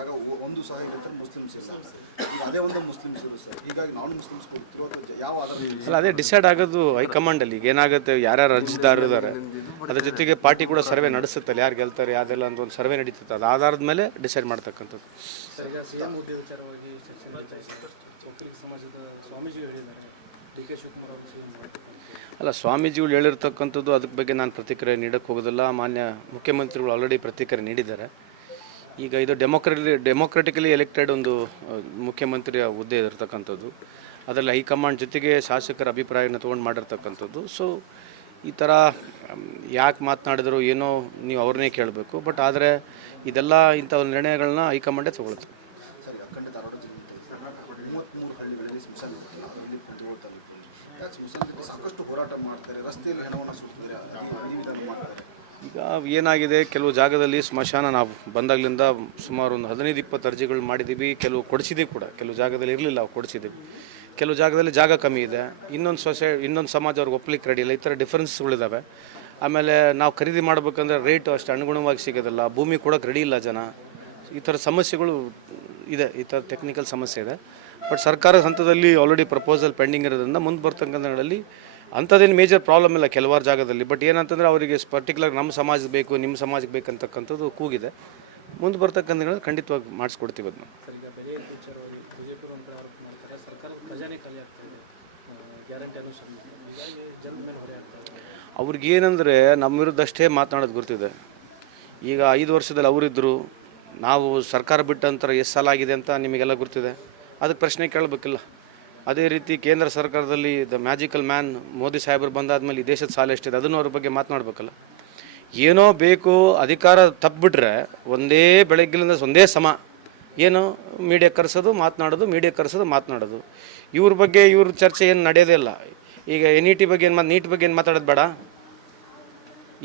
ತಗೊಂಡಾಗ ಒಂದು ಸಹ ಇರುತ್ತೆ ಮುಸ್ಲಿಮ್ಸ್ ಇಲ್ಲ, ಈಗ ಅದೇ ಒಂದು ಮುಸ್ಲಿಮ್ಸ್ ಇರು ಸರ್, ಹೀಗಾಗಿ ನಾನ್ ಮುಸ್ಲಿಮ್ಸ್ ಯಾವ ಅಲ್ಲ ಅದೇ ಡಿಸೈಡ್ ಆಗೋದು ಹೈಕಮಾಂಡಲ್ಲಿ. ಈಗ ಏನಾಗುತ್ತೆ, ಯಾರ್ಯಾರು ಅರ್ಜಿದಾರರು ಇದ್ದಾರೆ ಅದ್ರ ಜೊತೆಗೆ ಪಾರ್ಟಿ ಕೂಡ ಸರ್ವೆ ನಡೆಸುತ್ತಲ್ಲ, ಯಾರು ಗೆಲ್ತಾರೆ ಯಾವ್ದೆಲ್ಲ ಅಂತ ಒಂದು ಸರ್ವೆ ನಡೀತದೆ, ಅದು ಆಧಾರದ ಮೇಲೆ ಡಿಸೈಡ್ ಮಾಡ್ತಕ್ಕಂಥದ್ದು. ಅಲ್ಲ, ಸ್ವಾಮೀಜಿಗಳು ಹೇಳಿರ್ತಕ್ಕಂಥದ್ದು ಅದಕ್ಕೆ ಬಗ್ಗೆ ನಾನು ಪ್ರತಿಕ್ರಿಯೆ ನೀಡಕ್ಕೆ ಹೋಗೋದಿಲ್ಲ. ಮಾನ್ಯ ಮುಖ್ಯಮಂತ್ರಿಗಳು ಆಲ್ರೆಡಿ ಪ್ರತಿಕ್ರಿಯೆ ನೀಡಿದ್ದಾರೆ. ಈಗ ಇದು ಡೆಮೋಕ್ರೆಟಿಕಲಿ ಎಲೆಕ್ಟೆಡ್ ಒಂದು ಮುಖ್ಯಮಂತ್ರಿಯ ಹುದ್ದೆ ಇರತಕ್ಕಂಥದ್ದು. ಅದರಲ್ಲಿ ಹೈಕಮಾಂಡ್ ಜೊತೆಗೆ ಶಾಸಕರ ಅಭಿಪ್ರಾಯನ ತೊಗೊಂಡು ಮಾಡಿರ್ತಕ್ಕಂಥದ್ದು. ಸೊ ಈ ಥರ ಯಾಕೆ ಮಾತನಾಡಿದ್ರು ಏನೋ ನೀವು ಅವ್ರನ್ನೇ ಕೇಳಬೇಕು. ಬಟ್ ಆದರೆ ಇದೆಲ್ಲ ಇಂಥ ಒಂದು ನಿರ್ಣಯಗಳನ್ನ ಹೈಕಮಾಂಡೇ ತೊಗೊಳುತ್ತೆ. ಸಾಕಷ್ಟು ಹೋರಾಟ ಮಾಡ್ತಾರೆ, ರಸ್ತೆಯಲ್ಲಿ ಹಣವನ್ನು ಸುರಿತಾರೆ. ಈಗ ಏನಾಗಿದೆ, ಕೆಲವು ಜಾಗದಲ್ಲಿ ಸ್ಮಶಾನ ನಾವು ಬಂದಾಗಲಿಂದ ಸುಮಾರು ಒಂದು 15-20 ಅರ್ಜಿಗಳು ಮಾಡಿದ್ದೀವಿ. ಕೆಲವು ಕೊಡಿಸಿದ್ದೀವಿ ಕೂಡ, ಕೆಲವು ಜಾಗದಲ್ಲಿ ಇರಲಿಲ್ಲ, ಅವು ಕೊಡಿಸಿದ್ದೀವಿ. ಕೆಲವು ಜಾಗದಲ್ಲಿ ಜಾಗ ಕಮ್ಮಿ ಇದೆ, ಇನ್ನೊಂದು ಸಮಾಜ ಅವ್ರಿಗೆ ಒಪ್ಪಲಿಕ್ಕೆ ರೆಡಿ ಇಲ್ಲ. ಈ ಥರ ಡಿಫ್ರೆನ್ಸ್ಗಳಿದ್ದಾವೆ. ಆಮೇಲೆ ನಾವು ಖರೀದಿ ಮಾಡಬೇಕಂದ್ರೆ ರೇಟು ಅಷ್ಟು ಅನುಗುಣವಾಗಿ ಸಿಗೋದಿಲ್ಲ, ಭೂಮಿ ಕೊಡೋಕೆ ರೆಡಿ ಇಲ್ಲ ಜನ. ಈ ಥರ ಸಮಸ್ಯೆಗಳು ಇದೆ, ಈ ಥರ ಟೆಕ್ನಿಕಲ್ ಸಮಸ್ಯೆ ಇದೆ. ಬಟ್ ಸರ್ಕಾರದ ಹಂತದಲ್ಲಿ ಆಲ್ರೆಡಿ ಪ್ರಪೋಸಲ್ ಪೆಂಡಿಂಗ್ ಇರೋದ್ರಿಂದ ಮುಂದೆ ಬರ್ತಕ್ಕಂಥ ದಿನಗಳಲ್ಲಿ ಅಂಥದ್ದೇನು ಮೇಜರ್ ಪ್ರಾಬ್ಲಮ್ ಇಲ್ಲ ಕೆಲವಾರು ಜಾಗದಲ್ಲಿ. ಬಟ್ ಏನಂತಂದರೆ ಅವರಿಗೆ ಪರ್ಟಿಕ್ಯುಲರ್ ನಮ್ಮ ಸಮಾಜಕ್ಕೆ ಬೇಕು, ನಿಮ್ಮ ಸಮಾಜಕ್ಕೆ ಬೇಕಂತಕ್ಕಂಥದ್ದು ಕೂಗಿದೆ. ಮುಂದೆ ಬರ್ತಕ್ಕಂಥ ದಿನಗಳಲ್ಲಿ ಖಂಡಿತವಾಗಿ ಮಾಡಿಸ್ಕೊಡ್ತೀವಿ ಅದನ್ನು. ಅವ್ರಿಗೇನೆಂದರೆ ನಮ್ಮ ವಿರುದ್ಧ ಅಷ್ಟೇ ಮಾತನಾಡೋದು ಗೊತ್ತಿದೆ. ಈಗ 5 ವರ್ಷದಲ್ಲಿ ಅವರಿದ್ದರು, ನಾವು ಸರ್ಕಾರ ಬಿಟ್ಟ ನಂತರ ಎಷ್ಟು ಸಾಲ ಆಗಿದೆ ಅಂತ ನಿಮಗೆಲ್ಲ ಗೊತ್ತಿದೆ. ಅದಕ್ಕೆ ಪ್ರಶ್ನೆ ಕೇಳಬೇಕಿಲ್ಲ. ಅದೇ ರೀತಿ ಕೇಂದ್ರ ಸರ್ಕಾರದಲ್ಲಿ ದ ಮ್ಯಾಜಿಕಲ್ ಮ್ಯಾನ್ ಮೋದಿ ಸಾಹೇಬರು ಬಂದಾದ್ಮೇಲೆ ಈ ದೇಶದ ಸಾಲ ಎಷ್ಟಿದೆ ಅದನ್ನು ಅವ್ರ ಬಗ್ಗೆ ಮಾತನಾಡಬೇಕಲ್ಲ. ಏನೋ ಬೇಕು ಅಧಿಕಾರ ತಪ್ಪಿಬಿಟ್ರೆ ಒಂದೇ ಬೆಳಗ್ಗಿಲಿಂದ ಒಂದೇ ಸಮ ಏನು ಮೀಡಿಯಾ ಕರೆಸೋದು ಮಾತನಾಡೋದು, ಮೀಡಿಯಾ ಕರೆಸೋದು ಮಾತನಾಡೋದು. ಇವ್ರ ಬಗ್ಗೆ ಇವ್ರ ಚರ್ಚೆ ಏನು ನಡೆಯೋದೇ ಇಲ್ಲ. ಈಗ NET ಬಗ್ಗೆ ನೀಟ್ ಬಗ್ಗೆ ಏನು ಮಾತಾಡೋದು ಬೇಡ.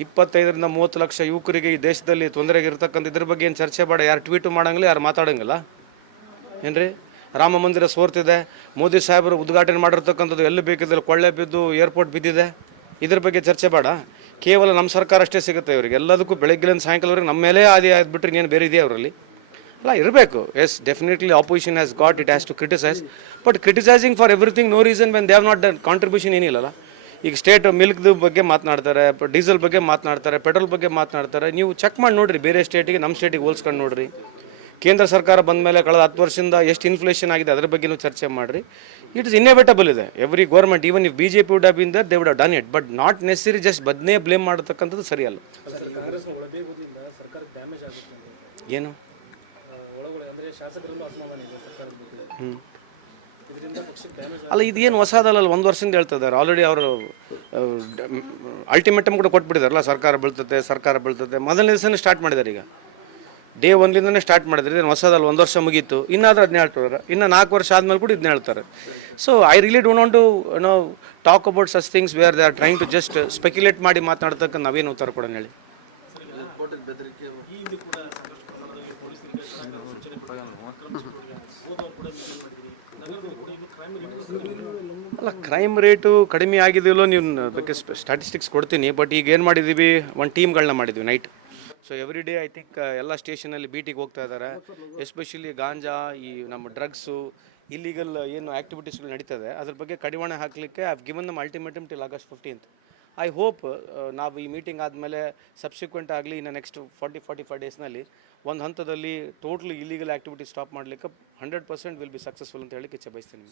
25ರಿಂದ 30 ಲಕ್ಷ ಯುವಕರಿಗೆ ಈ ದೇಶದಲ್ಲಿ ತೊಂದರೆಗೆ ಇರ್ತಕ್ಕಂಥ ಇದ್ರ ಬಗ್ಗೆ ಏನು ಚರ್ಚೆ ಬೇಡ. ಯಾರು ಟ್ವೀಟು ಮಾಡೋಂಗಿಲ್ಲ, ಯಾರು ಮಾತಾಡೋಂಗಿಲ್ಲ. ಏನ್ರಿ, ರಾಮ ಮಂದಿರ ಸೋರ್ತಿದೆ, ಮೋದಿ ಸಾಹೇಬರು ಉದ್ಘಾಟನೆ ಮಾಡಿರ್ತಕ್ಕಂಥದ್ದು ಎಲ್ಲಿ ಬೇಕಿದ್ದಲ್ಲಿ ಕೊಳ್ಳೆ ಬಿದ್ದು ಏರ್ಪೋರ್ಟ್ ಬಿದ್ದಿದೆ. ಇದ್ರ ಬಗ್ಗೆ ಚರ್ಚೆ ಬೇಡ. ಕೇವಲ ನಮ್ಮ ಸರ್ಕಾರ ಅಷ್ಟೇ ಸಿಗುತ್ತೆ ಇವರಿಗೆ. ಎಲ್ಲದಕ್ಕೂ ಬೆಳಗ್ಗಿಲಿಂದ ಸಾಯಂಕಾಲವರೆಗೆ ನಮ್ಮ ಮೇಲೆ ಆದಿ ಆದ್ಬಿಟ್ರೆ ಇನ್ನೇನು ಬೇರೆ ಇದೆಯಾ ಅವರಲ್ಲಿ? ಅಲ್ಲ, ಇರಬೇಕು. Yes, definitely opposition has got it has to criticise. But criticising for everything no reason when they have not done contribution ಏನಿಲ್ಲಲ್ಲ. ಈಗ ಸ್ಟೇಟ್ ಮಿಲ್ಕ್ದು ಬಗ್ಗೆ ಮಾತನಾಡ್ತಾರೆ, ಡೀಸೆಲ್ ಬಗ್ಗೆ ಮಾತನಾಡ್ತಾರೆ, ಪೆಟ್ರೋಲ್ ಬಗ್ಗೆ ಮಾತನಾಡ್ತಾರೆ. ನೀವು ಚೆಕ್ ಮಾಡಿ ನೋಡಿರಿ, ಬೇರೆ ಸ್ಟೇಟಿಗೆ ನಮ್ಮ ಸ್ಟೇಟಿಗೆ ಹೋಲ್ಸ್ಕೊಂಡು ನೋಡಿರಿ. ಕೇಂದ್ರ ಸರ್ಕಾರ ಬಂದ ಮೇಲೆ ಕಳೆದ 10 ವರ್ಷದಿಂದ ಎಷ್ಟು ಇನ್ಫ್ಲೇಷನ್ ಆಗಿದೆ ಅದ್ರ ಬಗ್ಗೆನೂ ಚರ್ಚೆ ಮಾಡಿರಿ. ಇಟ್ ಇಸ್ ಇನ್ಎವಿಟಬಲ್ ಇದೆ. Every government, even if BJP would have been there, they would have done it. But not necessary just ಬದನೇ ಬ್ಲೇಮ್ ಮಾಡತಕ್ಕಂಥದ್ದು ಸರಿಯಲ್ಲ. ಏನು ಅಲ್ಲ, ಇದೇನು ಹೊಸದಲ್ಲ. 1 ವರ್ಷದಿಂದ ಹೇಳ್ತಿದ್ದಾರೆ. ಆಲ್ರೆಡಿ ಅವರು ಅಲ್ಟಿಮೇಟಮ್ ಕೂಡ ಕೊಟ್ಬಿಟ್ಟಿದಾರಲ್ಲ, ಸರ್ಕಾರ ಬೀಳ್ತದೆ, ಸರ್ಕಾರ ಬೀಳ್ತದೆ. ಮೊದಲನೇ ದಿವಸನೇ ಸ್ಟಾರ್ಟ್ ಮಾಡಿದ್ದಾರೆ. ಈಗ ಡೇ 1ಲಿಂದನೇ ಸ್ಟಾರ್ಟ್ ಮಾಡಿದ್ರೆ ಇದೇನು ಹೊಸದಲ್ಲ. 1 ವರ್ಷ ಮುಗೀತು, ಇನ್ನಾದರೂ ಅದನ್ನ ಹೇಳ್ತಾರೆ. ಇನ್ನು 4 ವರ್ಷ ಆದಮೇಲೆ ಕೂಡ ಇದನ್ನ ಹೇಳ್ತಾರೆ. So I really don't want to talk about such things where they are trying to just speculate ಮಾಡಿ ಮಾತನಾಡ್ತಕ್ಕ ನಾವೇನು ಉತ್ತರ ಕೊಡೋಣ ಹೇಳಿ. ಅಲ್ಲ, ಕ್ರೈಮ್ ರೇಟು ಕಡಿಮೆ ಆಗಿದೆಯಲ್ಲೋ, ನೀವು ಬಗ್ಗೆ ಸ್ಟ್ಯಾಟಿಸ್ಟಿಕ್ಸ್ ಕೊಡ್ತೀನಿ. ಬಟ್ ಈಗ ಏನು ಮಾಡಿದ್ದೀವಿ, ಒಂದು ಟೀಮ್ಗಳನ್ನ ಮಾಡಿದ್ವಿ night. So every day I think ಎಲ್ಲ ಸ್ಟೇಷನಲ್ಲಿ ಬೀಟಿಗೆ ಹೋಗ್ತಾ ಇದ್ದಾರೆ. ಎಸ್ಪೆಷಲಿ ಗಾಂಜಾ, ಈ ನಮ್ಮ ಡ್ರಗ್ಸು, ಇಲ್ಲಿಗಲ್ ಏನು ಆ್ಯಕ್ಟಿವಿಟೀಸ್ಗಳು ನಡೀತದೆ ಅದ್ರ ಬಗ್ಗೆ ಕಡಿವಾಣ ಹಾಕಲಿಕ್ಕೆ I have given dum ultimatum till August 15th. I hope ನಾವು ಈ ಮೀಟಿಂಗ್ ಆದಮೇಲೆ ಸಬ್ಸಿಕ್ವೆಂಟ್ ಆಗಲಿ ಇನ್ನು ನೆಕ್ಸ್ಟ್ 40-45 ಡೇಸ್ನಲ್ಲಿ ಒಂದು ಹಂತದಲ್ಲಿ ಟೋಟ್ಲಿ ಇಲ್ಲಿಗಲ್ ಆ್ಯಕ್ಟಿವಿಟಿ ಸ್ಟಾಪ್ ಮಾಡಲಿಕ್ಕೆ 100% ವಿಲ್ ಬಿ ಸಕ್ಸಸ್ಫುಲ್ ಅಂತ ಹೇಳಲಿಕ್ಕೆ ಇಚ್ಛೆ ಬಯಸ್ತೀನಿ.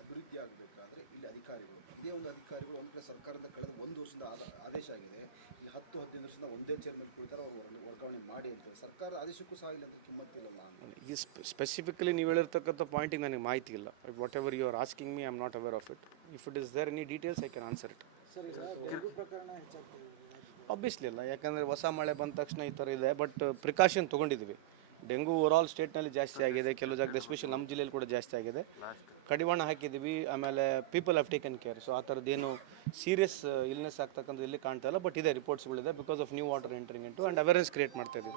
ಅಭಿವೃದ್ಧಿ ಆಗಬೇಕಾದ್ರೆ ಇಲ್ಲಿ ಅಧಿಕಾರಿಗಳು, ಇದೇ ಒಂದು ಅಧಿಕಾರಿಗಳು ಒಂದು ಸರ್ಕಾರದ ಕಳೆದ 1 ವರ್ಷದ ಆದೇಶ ಆಗಿದೆ. ಈ 10-15 ವರ್ಷದಿಂದ ಒಂದೇ ಚೇರ್ಮನ್ ಕುಳಿತಾರೆ, ಅವರು ವರ್ಗಾವಣೆ ಮಾಡಿ ಅಂತ ಸರ್ಕಾರದ ಆದೇಶಕ್ಕೂ ಸಹ ಇಲ್ಲ ಅಂತ ಕಿಮ್ಮತ್ತಿಲ್ಲ. ಈ ಸ್ಪೆಸಿಫಿಕಲಿ ನೀವು ಹೇಳಿರ್ತಕ್ಕಂಥ ಪಾಯಿಂಟಿಗೆ ನನಗೆ ಮಾಹಿತಿ ಇಲ್ಲ. Whatever you are asking me, I am not aware of it. If it is there any details I can answer it. Obviously ಇಲ್ಲ, ಯಾಕಂದರೆ ಹೊಸ ಮಳೆ ಬಂದ ತಕ್ಷಣ ಈ ಥರ ಇದೆ. ಬಟ್ ಪ್ರಿಕಾಷನ್ ತೊಗೊಂಡಿದ್ದೀವಿ. ಡೆಂಗು ಓವರಾಲ್ ಸ್ಟೇಟ್ನಲ್ಲಿ ಜಾಸ್ತಿ ಆಗಿದೆ, ಕೆಲವು ಜಾಗದಲ್ಲಿ ಎಸ್ಪೆಷಲಿ ನಮ್ಮ ಜಿಲ್ಲೆಯಲ್ಲಿ ಕೂಡ ಜಾಸ್ತಿ ಆಗಿದೆ. ಕಡಿವಾಣ ಹಾಕಿದ್ದೀವಿ. ಆಮೇಲೆ people have taken care. So ಆ ಥರದ್ದೇನು ಸೀರಿಯಸ್ ಇಲ್ನೆಸ್ ಆಗ್ತಕ್ಕಂಥದ್ದು ಇಲ್ಲಿ ಕಾಣ್ತಾ ಇಲ್ಲ. ಬಟ್ ಇದೆ, ರಿಪೋರ್ಟ್ಸ್ಗಳಿದೆ. Because of new water entering into and awareness create ಮಾಡ್ತಾ ಇದ್ದೀವಿ.